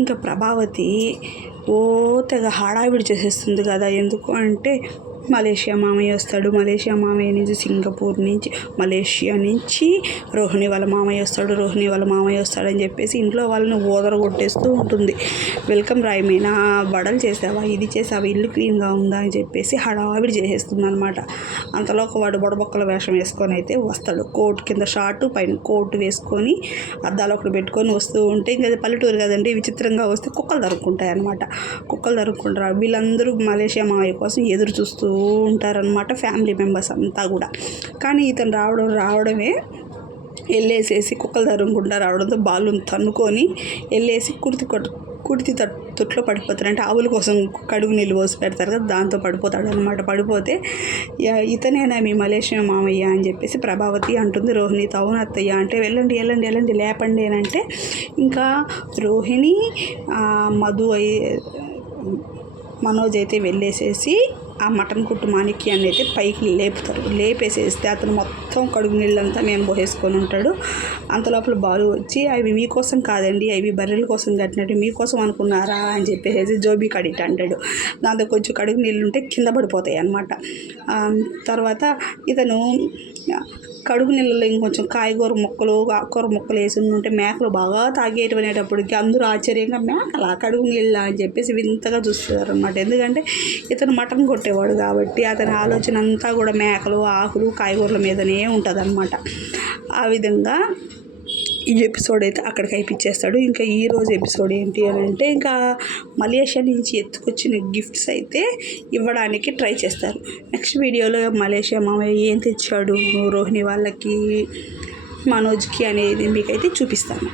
ఇంకా ప్రభావతి తెగ హడావిడి చేసేస్తుంది కదా. ఎందుకు అంటే మలేషియా మామయ్య వస్తాడు, మలేషియా మామయ్య నుంచి సింగపూర్ నుంచి మలేషియా నుంచి రోహిణి వాళ్ళ మామయ్య వస్తాడు, రోహిణి వాళ్ళ మామయ్య వస్తాడని చెప్పేసి ఇంట్లో వాళ్ళని కొట్టేస్తూ ఉంటుంది. వెల్కమ్ రాయమేనా, వడలు చేసావా, ఇది చేసావా, ఇల్లు క్లీన్గా ఉందా అని చెప్పేసి హడావిడి చేసేస్తుంది అనమాట. అంతలో వాడు బొడబొక్కల వేషం వేసుకొని అయితే వస్తాడు. కోట్ కింద షార్టు పైన కోట్ వేసుకొని అద్దాలు ఒకటి పెట్టుకొని వస్తూ ఉంటే, ఇంకా పల్లెటూరు కదండి, విచిత్రంగా వస్తే కుక్కలు దొరుకుంటాయి అనమాట. కుక్కలు దొరుకుంటారు. వీళ్ళందరూ మలేషియా మామయ్య కోసం ఎదురు చూస్తూ ఉంటారనమాట, ఫ్యామిలీ మెంబర్స్ అంతా కూడా. కానీ ఇతను రావడమే వెళ్ళేసేసి కుక్కలు తరుముకుంటా రావడంతో బాలు తన్నుకొని వెళ్ళేసి కుడితి తొట్లో పడిపోతాడు. అంటే ఆవుల కోసం కడుగు నీళ్ళు పోసి పెడతారు కదా, దాంతో పడిపోతాడు అనమాట. పడిపోతే ఇతనేనా మీ మలేషియా మామయ్య అని చెప్పేసి ప్రభావతి అంటుంది రోహిణితో. అవును అత్తయ్య అంటే వెళ్ళండి లేపండి అని అంటే ఇంకా రోహిణి మధు మనోజ్ అయితే వెళ్ళేసేసి ఆ మటన్ కుట్టు మాణిక్యాన్ని అయితే పైకి లేపుతారు. లేపేసేస్తే అతను మొత్తం కడుగు నీళ్ళంతా నేను పోసేసుకొని ఉంటాడు. అంతలోపల బాలు వచ్చి అవి మీకోసం కాదండి, అవి బర్రెల కోసం కట్టినట్టు, మీకోసం అనుకున్నారా అని చెప్పేసి జోబీ కడిట్ అంటాడు. దాంతో కొంచెం కడుగు నీళ్ళు ఉంటే కింద పడిపోతాయి అన్నమాట. తర్వాత ఇతను కడుగు నీళ్ళలో ఇంకొంచెం కాయగూర ముక్కలు ఆకుకూర ముక్కలు వేసి ఉంటే మేకలు బాగా తాగేటనేటప్పటికి అందరూ ఆశ్చర్యంగా మేకల కడుగు నీళ్ళ అని చెప్పేసి వింతగా చూస్తారు అనమాట. ఎందుకంటే ఇతను మటన్ కొట్టేవాడు కాబట్టి అతని ఆలోచన అంతా కూడా మేకలు, ఆకులు, కాయగూరల మీదనే ఉంటుంది అనమాట. ఆ విధంగా ఈ ఎపిసోడ్ అయితే అక్కడికి అయిపించేస్తాడు. ఇంకా ఈరోజు ఎపిసోడ్ ఏంటి అని అంటే ఇంకా మలేషియా నుంచి ఎత్తుకొచ్చిన గిఫ్ట్స్ అయితే ఇవ్వడానికి ట్రై చేస్తారు. నెక్స్ట్ వీడియోలో మలేషియా మామయ్య ఏం తెచ్చాడు రోహిణి వాళ్ళకి, మనోజ్కి అనేది మీకైతే చూపిస్తాను.